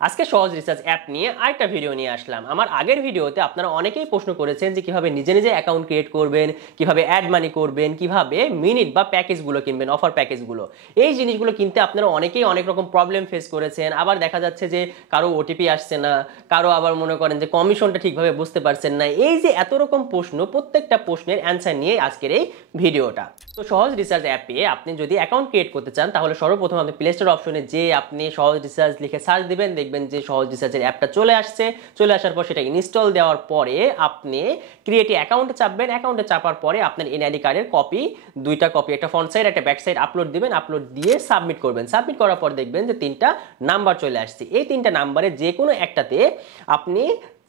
আজকে সহজ research app নিয়ে আরেকটা ভিডিও নিয়ে আসলাম। আমার আগের ভিডিওতে আপনারা অনেকেই প্রশ্ন করেছেন যে কিভাবে নিজে নিজে অ্যাকাউন্ট ক্রিয়েট করবেন, কিভাবে অ্যাড মানি করবেন, কিভাবে মিনিট বা প্যাকেজগুলো কিনবেন, অফার প্যাকেজগুলো। এই জিনিসগুলো কিনতে আপনারা অনেকেই অনেক রকম প্রবলেম ফেস করেছেন। আবার দেখা যাচ্ছে যে কারো ওটিপি আসছে না, কারো আবার মনে করেন যে কমিশনটা ঠিকভাবে বুঝতে পারছেন না। এই যে এত রকম প্রশ্ন, প্রত্যেকটা প্রশ্নের অ্যান্সার নিয়ে আজকের এই ভিডিওটা। তো সহজ রিসার্চ অ্যাপে আপনি যদি অ্যাকাউন্ট ক্রিয়েট করতে চান তাহলে সর্বপ্রথম আপনি প্লে স্টোর অপশনে যে আপনি সহজ রিসার্চ লিখে সার্চ দিবেন, দেখবেন যে সহজ রিসার্চের অ্যাপটা চলে আসছে। চলে আসার পর সেটা ইনস্টল দেওয়ার পরে আপনি ক্রিয়েট অ্যাকাউন্টে চাপবেন। অ্যাকাউন্টে চাপার পরে আপনার এনআইডি কার্ডের কপি, দুইটা কপি, একটা ফ্রন্ট সাইড একটা ব্যাক সাইড আপলোড দিবেন। আপলোড দিয়ে সাবমিট করবেন। সাবমিট করার পর দেখবেন যে 3টা নাম্বার চলে আসছে। এই 3টা নাম্বারে যে কোনো একটাতে আপনি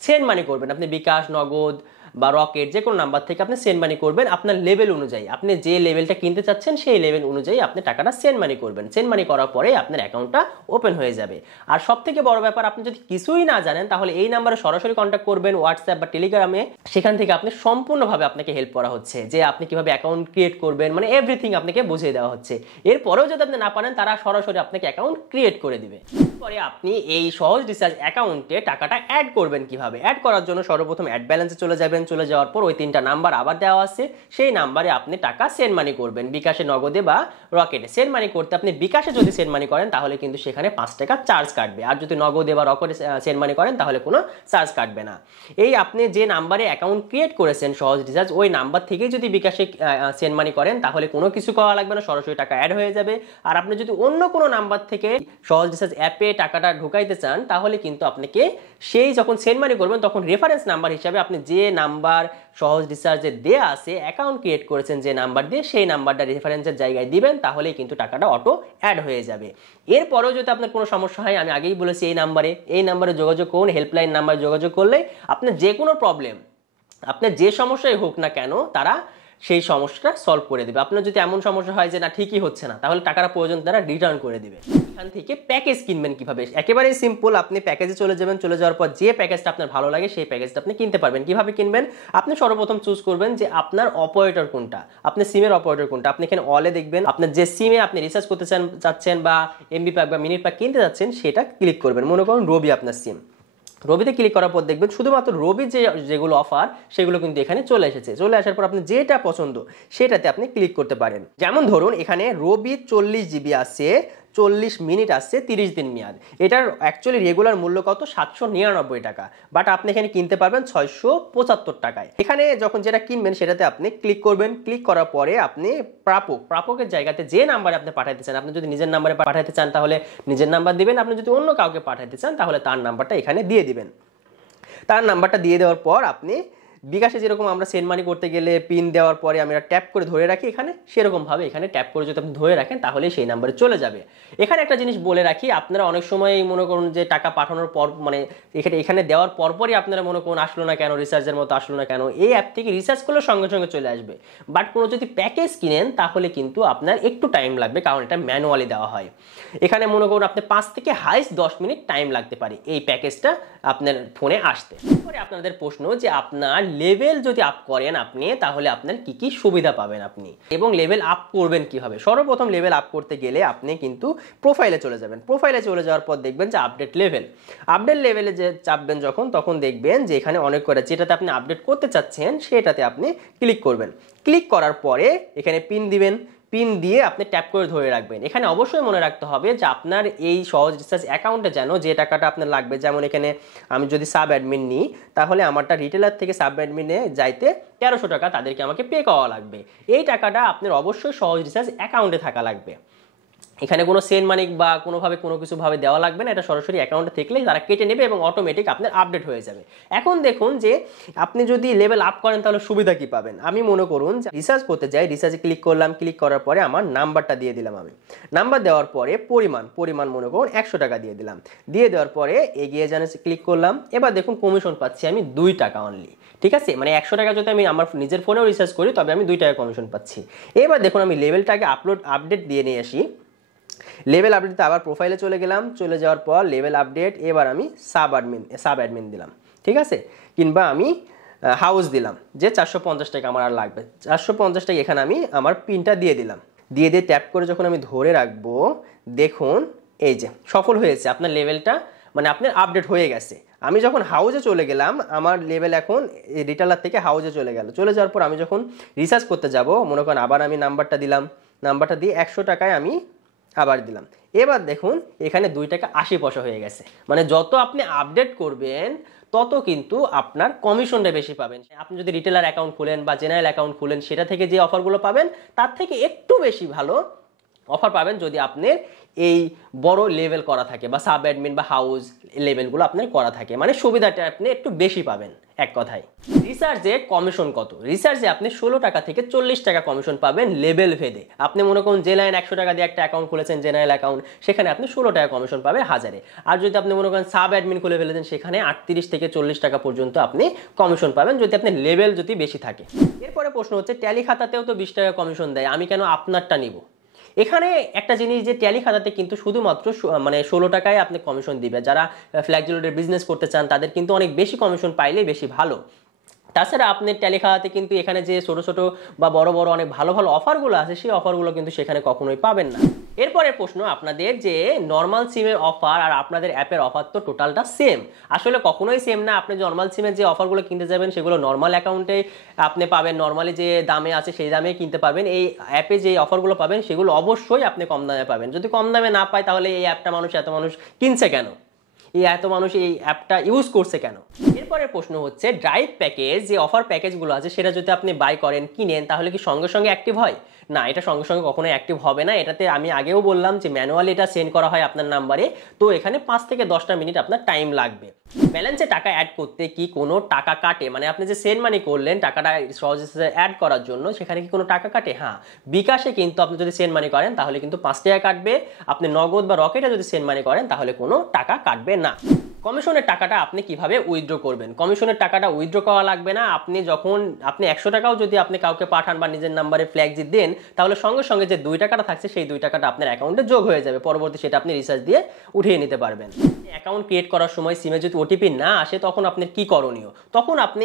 সেন্ড মানি করবেন। আপনি বিকাশ, নগদ বা রকেট যে কোনো নাম্বার থেকে আপনি সেন্ড মানি করবেন আপনার লেভেল অনুযায়ী। আপনি যে লেভেলটা কিনতে চাচ্ছেন সেই লেভেল অনুযায়ী আপনি টাকাটা সেন্ড মানি করবেন। সেন্ড মানি করার পরে আপনার অ্যাকাউন্টটা ওপেন হয়ে যাবে। আর সব থেকে বড় ব্যাপার, আপনি যদি কিছুই না জানেন তাহলে এই নাম্বারে সরাসরি কন্ট্যাক্ট করবেন, হোয়াটসঅ্যাপ বা টেলিগ্রামে। সেখান থেকে আপনি সম্পূর্ণভাবে আপনাকে হেল্প করা হচ্ছে যে আপনি কিভাবে অ্যাকাউন্ট ক্রিয়েট করবেন, মানে এভরিথিং আপনাকে বুঝিয়ে দেওয়া হচ্ছে। এরপরেও যদি আপনি না পারেন তারা সরাসরি আপনাকে অ্যাকাউন্ট ক্রিয়েট করে দিবে। পরে আপনি এই সহজ রিসার্চ অ্যাকাউন্টে টাকাটা অ্যাড করবেন কিভাবে। অ্যাড করার জন্য সর্বপ্রথম অ্যাড ব্যালেন্সে চলে যাবেন। চলে যাওয়ার পর ওই 3টা নাম্বার আবার দেওয়া আছে, সেই নাম্বারে আপনি টাকা সেন্ড মানি করবেন। বিকাশে, নগদে বা রকেটে সেন্ড মানি করতে আপনি বিকাশে যদি সেন্ড মানি করেন তাহলে কিন্তু সেখানে 5 টাকা চার্জ কাটবে। আর যদি নগদে বা রকেটে সেন্ড মানি করেন তাহলে কোনো চার্জ কাটবে না। এই আপনি যে নাম্বারে অ্যাকাউন্ট ক্রিয়েট করেছেন সহজ রিসার্চ, ওই নাম্বার থেকেই যদি বিকাশে সেন্ড মানি করেন তাহলে কোনো কিছু করা লাগবে না, সরাসরি টাকা অ্যাড হয়ে যাবে। আর আপনি যদি অন্য কোনো নাম্বার থেকে সহজ রিসার্চ অ্যাপে টাকাটা ঢুকাইতে চান তাহলে কিন্তু আপনাকে সেই যখন সেন্ড মানি করবেন তখন রেফারেন্স নাম্বার হিসাবে আপনি যে নাম্বার সহজ রিসার্চে দেয়া আছে অ্যাকাউন্ট ক্রিয়েট করেছেন যে নাম্বার দিয়ে, সেই নাম্বারটা রেফারেন্সের জায়গায় দিবেন, তাহলেই কিন্তু টাকাটা অটো অ্যাড হয়ে যাবে। এরপরেও যদি আপনার কোনো সমস্যা হয়, আমি আগেই বলেছি এই নাম্বারে যোগাযোগ করুন। হেল্পলাইন নাম্বারে যোগাযোগ করলে আপনার যে কোনো প্রবলেম, আপনার যে সমস্যাই হোক না কেন তারা সেই সমস্যাটা সলভ করে দেবে। আপনার যদি এমন সমস্যা হয় যে না ঠিকই হচ্ছে না, তাহলে টাকাটা প্রয়োজন তারা রিটার্ন করে দিবে। এখান থেকে প্যাকেজ কিনবেন কিভাবে, একেবারেই সিম্পল। আপনি প্যাকেজে চলে যাবেন। চলে যাওয়ার পর যে প্যাকেজটা আপনার ভালো লাগে সেই প্যাকেজটা আপনি কিনতে পারবেন। কিভাবে কিনবেন, আপনি সর্বপ্রথম চুজ করবেন যে আপনার অপারেটর কোনটা, আপনার সিমের অপারেটর কোনটা। আপনি এখানে অলে দেখবেন আপনার যে সিমে আপনি রিচার্জ করতে চাচ্ছেন বা এমবি প্যাক বা মিনিট প্যাক কিনতে যাচ্ছেন সেটা ক্লিক করবেন। মনে করুন রবি আপনার সিম। রবিতে ক্লিক করার পর দেখবেন শুধুমাত্র রবির যেগুলো অফার সেগুলো কিন্তু এখানে চলে এসেছে। চলে আসার পর আপনি যেটা পছন্দ সেটাতে আপনি ক্লিক করতে পারেন। যেমন ধরুন এখানে রবি 40 জিবি আছে, 40 মিনিট আসছে, 30 দিন মেয়াদ। এটার অ্যাকচুয়ালি রেগুলার মূল্য কত, 799 টাকা, বাট আপনি এখানে কিনতে পারবেন 675 টাকায়। এখানে যখন যেটা কিনবেন সেটাতে আপনি ক্লিক করবেন। ক্লিক করার পরে আপনি প্রাপকের জায়গাতে যে নাম্বারে আপনি পাঠাইতে চান, আপনি যদি নিজের নাম্বারে পাঠাইতে চান তাহলে নিজের নাম্বার দিবেন। আপনি যদি অন্য কাউকে পাঠাইতে চান তাহলে তার নাম্বারটা এখানে দিয়ে দিবেন। তার নাম্বারটা দিয়ে দেওয়ার পর আপনি বিকাশে যেরকম আমরা সেন্ড মানি করতে গেলে পিন দেওয়ার পরে আমরা ট্যাপ করে ধরে রাখি, এখানে সেরকমভাবে এখানে ট্যাপ করে যদি আপনি ধরে রাখেন তাহলে সেই নাম্বারে চলে যাবে। এখানে একটা জিনিস বলে রাখি, আপনারা অনেক সময় মনে করুন যে টাকা পাঠানোর পর মানে এখানে দেওয়ার পরপরই আপনারা মনে করুন আসলো না কেন, রিসার্চের মতো আসলো না কেন। এই অ্যাপ থেকে রিসার্চ করলে সঙ্গে সঙ্গে চলে আসবে, বাট কোনো যদি প্যাকেজ কিনেন তাহলে কিন্তু আপনার একটু টাইম লাগবে, কারণ এটা ম্যানুয়ালি দেওয়া হয়। এখানে মনে করুন আপনি 5 থেকে হাইস্ট 10 মিনিট টাইম লাগতে পারে এই প্যাকেজটা আপনার ফোনে আসতে। পরে আপনাদের প্রশ্ন যে আপনার লেভেল যদি আপ করেন আপনি তাহলে আপনার কি কি সুবিধা পাবেন আপনি, এবং লেভেল আপ করবেন কিভাবে। সর্বপ্রথম লেভেল আপ করতে গেলে আপনি কিন্তু প্রোফাইলে চলে যাবেন। প্রোফাইলে চলে যাওয়ার পর দেখবেন যে আপডেট লেভেলে যে চাপবেন যখন, তখন দেখবেন যে এখানে অনেক করে যেটাতে আপনি আপডেট করতে চাচ্ছেন সেটাতে আপনি ক্লিক করবেন। ক্লিক করার পরে এখানে পিন দিবেন। পিন দিয়ে আপনি ট্যাপ করে ধরে রাখবেন। এখানে অবশ্যই মনে রাখতে হবে যে আপনার এই সহজ রিসার্চ অ্যাকাউন্টে যেন যে টাকাটা আপনার লাগবে, যেমন এখানে আমি যদি সাব অ্যাডমিন নিই তাহলে আমারটা রিটেলার থেকে সাব অ্যাডমিনে যাইতে 1300 টাকা তাদেরকে আমাকে পে করা লাগবে। এই টাকাটা আপনার অবশ্যই সহজ রিসার্চ অ্যাকাউন্টে থাকা লাগবে। এখানে কোনো সেন্ড মানি বা কোনোভাবে কোনো কিছুভাবে দেওয়া লাগবে না, এটা সরাসরি অ্যাকাউন্টে থাকলেই তারা কেটে নেবে এবং অটোমেটিক আপনার আপডেট হয়ে যাবে। এখন দেখুন যে আপনি যদি লেভেল আপ করেন তাহলে সুবিধা কি পাবেন। আমি মনে করুন যে রিসার্চ করতে যাই, রিসার্চে ক্লিক করলাম। ক্লিক করার পরে আমার নাম্বারটা দিয়ে দিলাম। আমি নাম্বার দেওয়ার পরে পরিমাণ মনে করুন 100 টাকা দিয়ে দিলাম। দিয়ে দেওয়ার পরে এগিয়ে জানে ক্লিক করলাম। এবার দেখুন কমিশন পাচ্ছি আমি 2 টাকা অনলি, ঠিক আছে। মানে 100 টাকা যদি আমি আমার নিজের ফোনেও রিসার্চ করি তবে আমি 2 টাকা কমিশন পাচ্ছি। এবার দেখুন আমি লেভেলটাকে আপডেট দিয়ে নিয়ে আসি। লেভেল আপডেটে আবার প্রোফাইলে চলে গেলাম। চলে যাওয়ার পর লেভেল আপডেট, এবার আমি সাব অ্যাডমিন দিলাম, ঠিক আছে। কিংবা আমি হাউস দিলাম যে 450 টাকা আমার আর লাগবে। 450 টাকা এখানে আমি আমার পিনটা দিয়ে দিলাম। দিয়ে ট্যাপ করে যখন আমি ধরে রাখবো দেখুন এই যে সফল হয়েছে, আপনার লেভেলটা মানে আপনার আপডেট হয়ে গেছে। আমি যখন হাউজে চলে গেলাম, আমার লেভেল এখন রিটেলার থেকে হাউজে চলে গেল। চলে যাওয়ার পর আমি যখন রিচার্জ করতে যাব, মনে করেন আবার আমি নাম্বারটা দিলাম, নাম্বারটা দিয়ে 100 টাকায় আমি আবার দিলাম। এবার দেখুন এখানে 2 টাকা 80 পয়সা হয়ে গেছে। মানে যত আপনি আপডেট করবেন তত কিন্তু আপনার কমিশনটা বেশি পাবেন। আপনি যদি রিটেলার অ্যাকাউন্ট খুলেন বা জেনারেল অ্যাকাউন্ট খুলেন, সেটা থেকে যে অফারগুলো পাবেন তার থেকে একটু বেশি ভালো অফার পাবেন যদি আপনার এই বড় লেভেল করা থাকে বা সাব অ্যাডমিন বা হাউস লেভেলগুলো আপনার করা থাকে, মানে সুবিধাটা আপনি একটু বেশি পাবেন এক কথায়। রিসার্চে কমিশন কত? রিসার্চে আপনি 16 টাকা থেকে 40 টাকা কমিশন পাবেন লেভেল ভেদে। আপনি মনে করুন যে লাইন 100 টাকা দিয়ে একটা অ্যাকাউন্ট খুলেছেন জেনারেল অ্যাকাউন্ট, সেখানে আপনি 16 টাকা কমিশন পাবেন হাজারে। আর যদি আপনি মনে করেন সাব অ্যাডমিন খুলে ফেলেছেন, সেখানে 38 থেকে 40 টাকা পর্যন্ত আপনি কমিশন পাবেন যদি আপনার লেভেল যদি বেশি থাকে। এরপরে প্রশ্ন হচ্ছে ট্যালি খাতাতেও তো 20 টাকা কমিশন দেয়, আমি কেন আপনারটা নিব? এখানে একটা জিনিস যে ট্যালি খাতাতে কিন্তু শুধুমাত্র মানে 16 টাকায় আপনি কমিশন দিবে। যারা ফ্ল্যাক্সিলোডের বিজনেস করতে চান তাদের কিন্তু অনেক বেশি কমিশন পাইলেই বেশি ভালো। তাছাড়া আপনি ট্যালি খাতাতে কিন্তু এখানে যে ছোট ছোট বা বড় বড় অনেক ভালো ভালো অফারগুলো আছে, সেই অফারগুলো কিন্তু সেখানে কখনোই পাবেন না। এরপরের প্রশ্ন আপনাদের যে নর্মাল সিমের অফার আর আপনাদের অ্যাপের অফার তো টোটালটা সেম। আসলে কখনোই সেম না। আপনি নর্মাল সিমের যে অফারগুলো কিনতে যাবেন সেগুলো নর্মাল অ্যাকাউন্টে আপনি পাবেন, নর্মালি যে দামে আছে সেই দামে কিনতে পারবেন। এই অ্যাপে যে অফারগুলো পাবেন সেগুলো অবশ্যই আপনি কম দামে পাবেন। যদি কম দামে না পায় তাহলে এই অ্যাপটা এত মানুষ কিনছে কেন? এত মানুষ এই অ্যাপটা ইউজ করছে কেন? এরপরের প্রশ্ন হচ্ছে ড্রাইভ প্যাকেজ, যে অফার প্যাকেজগুলো আছে সেটা যদি আপনি বাই করেন, কিনেন, তাহলে কি সঙ্গে সঙ্গে অ্যাক্টিভ হয়? না, এটা সঙ্গে সঙ্গে কখনোই অ্যাক্টিভ হবে না। এটাতে আমি আগেও বললাম যে ম্যানুয়ালি এটা সেন্ড করা হয় আপনার নাম্বারে, তো এখানে 5 থেকে 10টা মিনিট আপনার টাইম লাগবে। ব্যালেন্সে টাকা অ্যাড করতে কি কোনো টাকা কাটে? মানে আপনি যে সেন্ড মানি করলেন টাকাটা সহজে অ্যাড করার জন্য, সেখানে কি কোনো টাকা কাটে? হ্যাঁ, বিকাশে কিন্তু আপনি যদি সেন্ড মানি করেন তাহলে কিন্তু 5 টাকা কাটবে। আপনি নগদ বা রকেটে যদি সেন্ড মানি করেন তাহলে কোনো টাকা কাটবে না। কমিশনের টাকাটা আপনি কিভাবে উইথড্র করবেন? কমিশনের টাকাটা উইথড্র করা লাগবে না। আপনি যখন 100 টাকাও যদি আপনি কাউকে পাঠান বা নিজের নাম্বারে ফ্ল্যাক্সি দেন, তাহলে সঙ্গে সঙ্গে যে 2 টাকাটা থাকছে সেই 2 টাকাটা আপনার অ্যাকাউন্টে যোগ হয়ে যাবে। পরবর্তী সেটা আপনি রিচার্জ দিয়ে উঠিয়ে নিতে পারবেন। অ্যাকাউন্ট ক্রিয়েট করার সময় সিমে যদি ওটিপি না আসে তখন আপনার কি করণীয়? তখন আপনি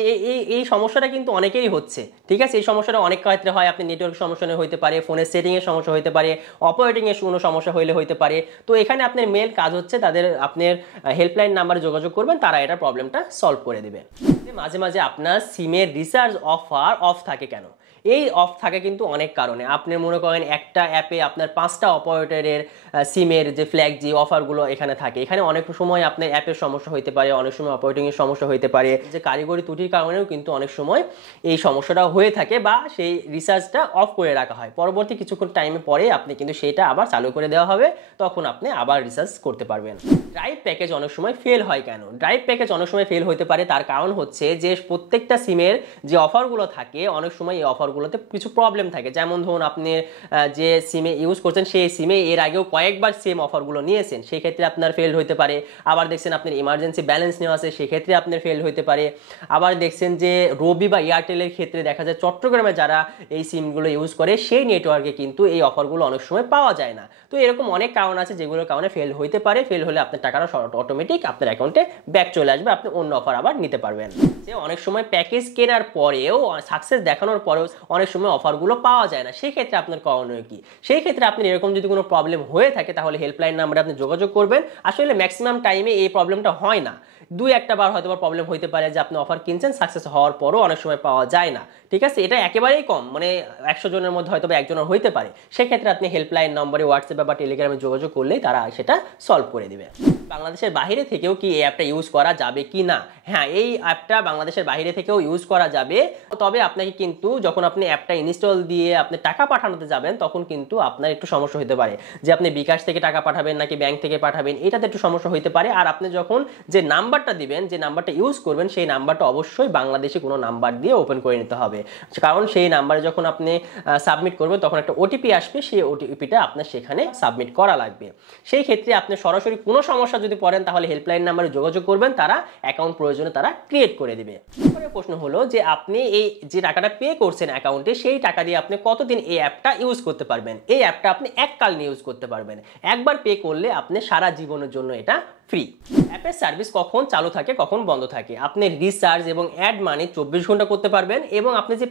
এই সমস্যাটা কিন্তু অনেকেরই হচ্ছে, ঠিক আছে? এই সমস্যাটা অনেক ক্ষেত্রে হয়। আপনি নেটওয়ার্ক সমস্যা হতে পারে, ফোনের সেটিংয়ের সমস্যা হতে পারে, অপারেটিংয়ের কোনো সমস্যা হতে পারে। তো এখানে আপনার মেল কাজ হচ্ছে তাদের আপনার হেল্পলাইন নাম্বারে যোগাযোগ করবেন, তারা এটা প্রবলেমটা সলভ করে দেবে। মাঝে মাঝে আপনার সিমের রিচার্জ অফার অফ থাকে কেন? এই অফ থাকে কিন্তু অনেক কারণে। আপনি মনে করেন একটা অ্যাপে আপনার 5টা অপারেটরের সিমের যে ফ্ল্যাগ যে অফারগুলো এখানে থাকে, এখানে অনেক সময় আপনার অ্যাপের সমস্যা হতে পারে, অনেক সময় অপারেটিংয়ের সমস্যা হতে পারে, যে কারিগরি ত্রুটির কারণেও কিন্তু অনেক সময় এই সমস্যাটা হয়ে থাকে বা সেই রিচার্জটা অফ করে রাখা হয়। পরবর্তী কিছুক্ষণ টাইমে পরে আপনি কিন্তু সেটা আবার চালু করে দেওয়া হবে, তখন আপনি আবার রিচার্জ করতে পারবেন। ড্রাইভ প্যাকেজ অনেক সময় ফেল হয় কেন? ড্রাইভ প্যাকেজ অনেক সময় ফেল হতে পারে, তার কারণ হচ্ছে যে প্রত্যেকটা সিমের যে অফারগুলো থাকে অনেক সময় এই অফারগুলোতে কিছু প্রবলেম থাকে। যেমন ধরুন আপনি যে সিমে ইউজ করছেন সেই সিমে এর আগেও কয়েকবার সেম অফারগুলো নিয়েছেন, সেই ক্ষেত্রে আপনার ফেল হতে পারে। আবার দেখছেন আপনার ইমার্জেন্সি ব্যালেন্স নেওয়া আছে, সেক্ষেত্রে আপনার ফেল হতে পারে। আবার দেখছেন যে রবি বা এয়ারটেলের ক্ষেত্রে দেখা যায় চট্টগ্রামে যারা এই সিমগুলো ইউজ করে সেই নেটওয়ার্কে কিন্তু এই অফারগুলো অনেক সময় পাওয়া যায় না। তো এরকম অনেক কারণ আছে যেগুলোর কারণে ফেল হতে পারে। ফেল হলে আপনার টাকাটা অটোমেটিক আপনার অ্যাকাউন্টে ব্যাক চলে আসবে, আপনি অন্য অফার আবার নিতে পারবেন। যে অনেক সময় প্যাকেজ কেনার পরেও, সাকসেস দেখানোর পরেও অনেক সময় অফারগুলো পাওয়া যায় না, সেই ক্ষেত্রে আপনার করণীয় কি? সেই ক্ষেত্রে আপনি এরকম যদি কোনো প্রবলেম হয়ে থাকে তাহলে হেল্পলাইন নাম্বারে আপনি যোগাযোগ করবেন। আসলে ম্যাক্সিমাম টাইমে এই প্রবলেমটা হয় না, 2-1টা বার হয়তো প্রবলেম হতে পারে যে আপনি অফার কিনছেন, সাকসেস হওয়ার পরও অনেক সময় পাওয়া যায় না, ঠিক আছে? এটা একেবারেই কম, মানে 100 জনের মধ্যে হয়তো একজনের হইতে পারে। সেক্ষেত্রে আপনি হেল্পলাইন নম্বরে হোয়াটসঅ্যাপে বা টেলিগ্রামে যোগাযোগ করলেই তারা সেটা সলভ করে দেবে। বাংলাদেশের বাইরে থেকেও কি এই অ্যাপটা ইউজ করা যাবে কি না? হ্যাঁ, এই অ্যাপটা বাংলাদেশের বাইরে থেকেও ইউজ করা যাবে। তবে আপনাকে কিন্তু যখন আপনি অ্যাপটা ইনস্টল দিয়ে আপনি টাকা পাঠানোতে যাবেন তখন কিন্তু আপনার একটু সমস্যা হতে পারে, যে আপনি বিকাশ থেকে টাকা পাঠাবেন নাকি ব্যাংক থেকে পাঠাবেন, এটাতে একটু সমস্যা হতে পারে। আর আপনি যখন যে নাম্বারটা দিবেন, যে নাম্বারটা ইউজ করবেন, সেই নাম্বারটা অবশ্যই বাংলাদেশি কোনো নাম্বার দিয়ে ওপেন করে নিতে হবে, কারণ সেই নাম্বারে যখন আপনি সাবমিট করবেন তখন একটা ওটিপি আসবে, সেই ওটিপিটা আপনার সেখানে সাবমিট করা লাগবে। সেই ক্ষেত্রে আপনি সরাসরি কোনো সমস্যা যদি পড়েন তাহলে হেল্পলাইন নাম্বারে যোগাযোগ করবেন, তারা অ্যাকাউন্ট প্রয়োজনে তারা ক্রিয়েট করে দিবে। এরপরে প্রশ্ন হলো যে আপনি এই যে টাকাটা পে করছেন অ্যাকাউন্টে, সেই টাকা দিয়ে আপনি কতদিন এই অ্যাপটা ইউজ করতে পারবেন? এই অ্যাপটা আপনি এককালীন ইউজ করতে পারবেন। একবার পে করলে আপনি সারা জীবনের জন্য এটা ফ্রি। অ্যাপের সার্ভিস কখন চালু থাকে কখন বন্ধ থাকে, আপনি রিচার্জ এবং অ্যাড মানি 24 ঘন্টা করতে পারবেন, এবং আপনি যে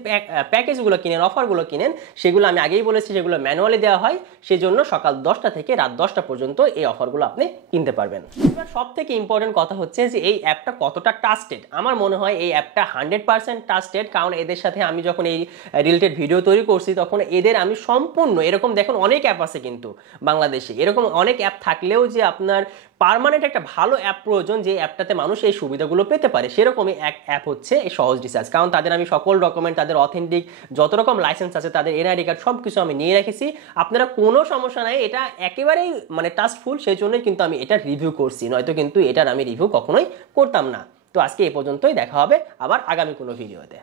প্যাকেজগুলো কিনেন, অফারগুলো কিনেন, সেগুলো আমি আগেই বলেছি সেগুলো ম্যানুয়ালি দেওয়া হয়, সেজন্য সকাল 10টা থেকে রাত 10টা পর্যন্ত এই অফারগুলো আপনি কিনতে পারবেন। এবার সব থেকে ইম্পর্টেন্ট কথা হচ্ছে যে এই অ্যাপটা কতটা ট্রাস্টেড। আমার মনে হয় এই অ্যাপটা 100% ট্রাস্টেড, কারণ এদের সাথে আমি যখন এই রিলেটেড ভিডিও তৈরি করছি তখন এদের আমি সম্পূর্ণ, এরকম দেখুন অনেক অ্যাপ আছে কিন্তু বাংলাদেশে, এরকম অনেক অ্যাপ থাকলেও যে আপনার পার্মানেন্ট একটা ভালো অ্যাপ প্রয়োজন যে অ্যাপটাতে মানুষ এই সুবিধাগুলো পেতে পারে, সেরকমই এক অ্যাপ হচ্ছে এই সহজ রিচার্জ। কারণ তাদের আমি সকল ডকুমেন্ট, তাদের অথেন্টিক যত রকম লাইসেন্স আছে, তাদের এনআইডি কার্ড সব কিছু আমি নিয়ে রেখেছি। আপনারা কোনো সমস্যা নাই, এটা একেবারেই মানে ট্রাস্টফুল, সেই জন্যই কিন্তু আমি এটা রিভিউ করছি, নয়তো কিন্তু এটার আমি রিভিউ কখনোই করতাম না। তো আজকে এই পর্যন্তই, দেখা হবে আবার আগামী কোনো ভিডিওতে।